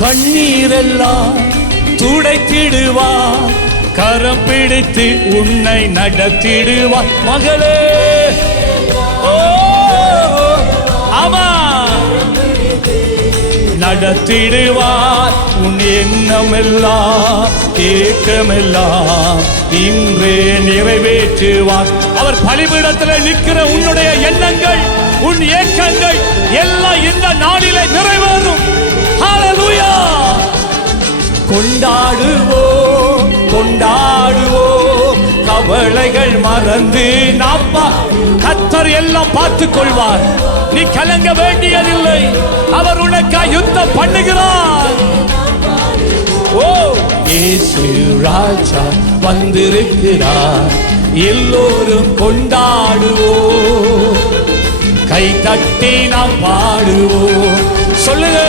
கண்ணீரெல்லாம் துடைத்திடுவார், கரம் பிடித்து உன்னை நடத்திடுவார். மகளே, ஓ ஆமா, நடத்திடுவார். உன் எண்ணமெல்லாம் ஏக்கமெல்லாம் இன்றே நிறைவேற்றுவார். அவர் பலிபீடத்தில் நிற்கிற உன்னுடைய எண்ணங்கள், உன் ஏக்கங்கள் எல்லாம் இந்த நாளிலே நிறைவேறும். ஹல்லேலூயா! கொண்டாடுவோம் கொண்டாடுவோம், கவலைகள் மறந்து நாப்பா கர்த்தர் எல்லாம் பார்த்துக் கொள்வார். நீ கலங்க வேண்டியதில்லை, அவர் உனக்கு யுத்தம் பண்ணுகிறார். ஓ, இயேசு ராஜா வந்திருக்கிறார், எல்லோரும் கொண்டாடுவோம், கை தட்டி நாம் பாடுவோம். சொல்லுங்க.